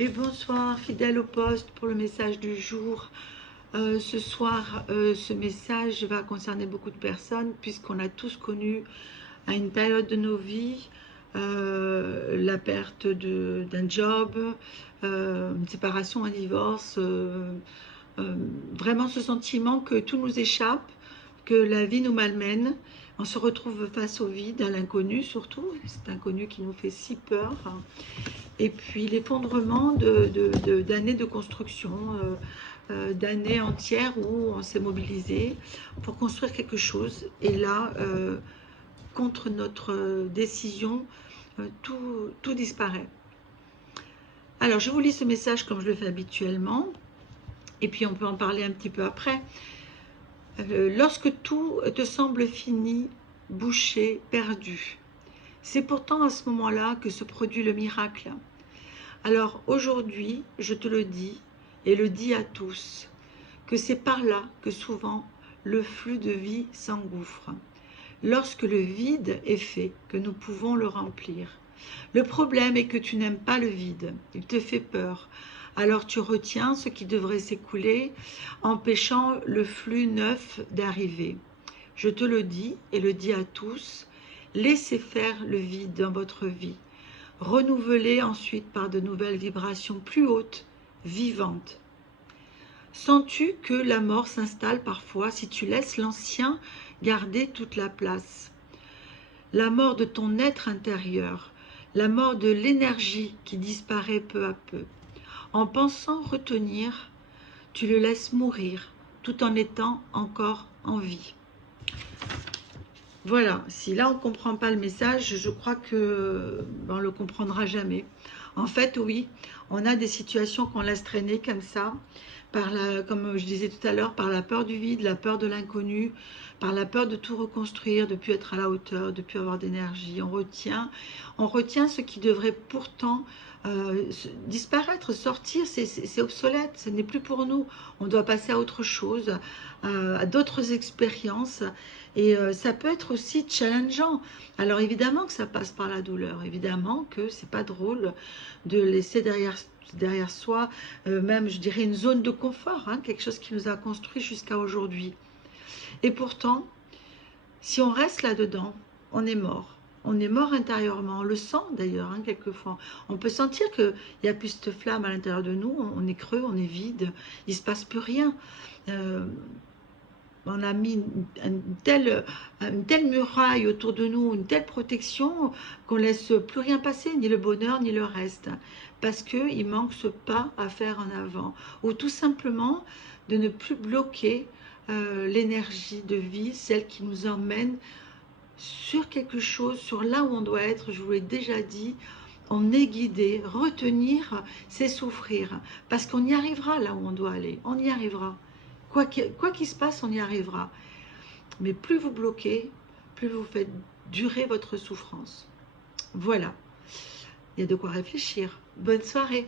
Et bonsoir, fidèle au poste pour le message du jour. Ce soir, ce message va concerner beaucoup de personnes puisqu'on a tous connu à une période de nos vies la perte d'un job, une séparation, un divorce, euh, vraiment ce sentiment que tout nous échappe, que la vie nous malmène. On se retrouve face au vide, à l'inconnu surtout, cet inconnu qui nous fait si peur. Et puis l'effondrement d'années de construction, d'années entières où on s'est mobilisé pour construire quelque chose. Et là, contre notre décision, tout disparaît. Alors, je vous lis ce message comme je le fais habituellement, et puis on peut en parler un petit peu après. Lorsque tout te semble fini, bouché, perdu, c'est pourtant à ce moment-là que se produit le miracle. Alors aujourd'hui, je te le dis et le dis à tous, que c'est par là que souvent le flux de vie s'engouffre. Lorsque le vide est fait, que nous pouvons le remplir. Le problème est que tu n'aimes pas le vide, il te fait peur. Alors tu retiens ce qui devrait s'écouler, empêchant le flux neuf d'arriver. Je te le dis et le dis à tous, laissez faire le vide dans votre vie. Renouvelez ensuite par de nouvelles vibrations plus hautes, vivantes. Sens-tu que la mort s'installe parfois si tu laisses l'ancien garder toute la place? La mort de ton être intérieur, la mort de l'énergie qui disparaît peu à peu. En pensant retenir, tu le laisses mourir tout en étant encore en vie. Voilà, si là on ne comprend pas le message, je crois que on ne le comprendra jamais. En fait, oui, on a des situations qu'on laisse traîner comme ça, comme je disais tout à l'heure, par la peur du vide, la peur de l'inconnu, par la peur de tout reconstruire, de ne plus être à la hauteur, de ne plus avoir d'énergie. On retient ce qui devrait pourtant disparaître, sortir, c'est obsolète, ce n'est plus pour nous. On doit passer à autre chose, à d'autres expériences. Et ça peut être aussi challengeant. Alors évidemment que ça passe par la douleur, évidemment que c'est pas drôle de laisser derrière soi, même je dirais une zone de confort, hein, quelque chose qui nous a construit jusqu'à aujourd'hui. Et pourtant, si on reste là-dedans, on est mort. On est mort intérieurement, on le sent d'ailleurs, hein, quelquefois. On peut sentir qu'il n'y a plus cette flamme à l'intérieur de nous, on est creux, on est vide, il ne se passe plus rien. Euh, on a mis une telle muraille autour de nous, une telle protection qu'on laisse plus rien passer, ni le bonheur, ni le reste. Parce qu'il manque ce pas à faire en avant. Ou tout simplement de ne plus bloquer l'énergie de vie, celle qui nous emmène sur quelque chose, sur là où on doit être. Je vous l'ai déjà dit, on est guidé. Retenir, c'est souffrir. Parce qu'on y arrivera là où on doit aller. On y arrivera. Quoi qu'il se passe, on y arrivera. Mais plus vous bloquez, plus vous faites durer votre souffrance. Voilà. Il y a de quoi réfléchir. Bonne soirée.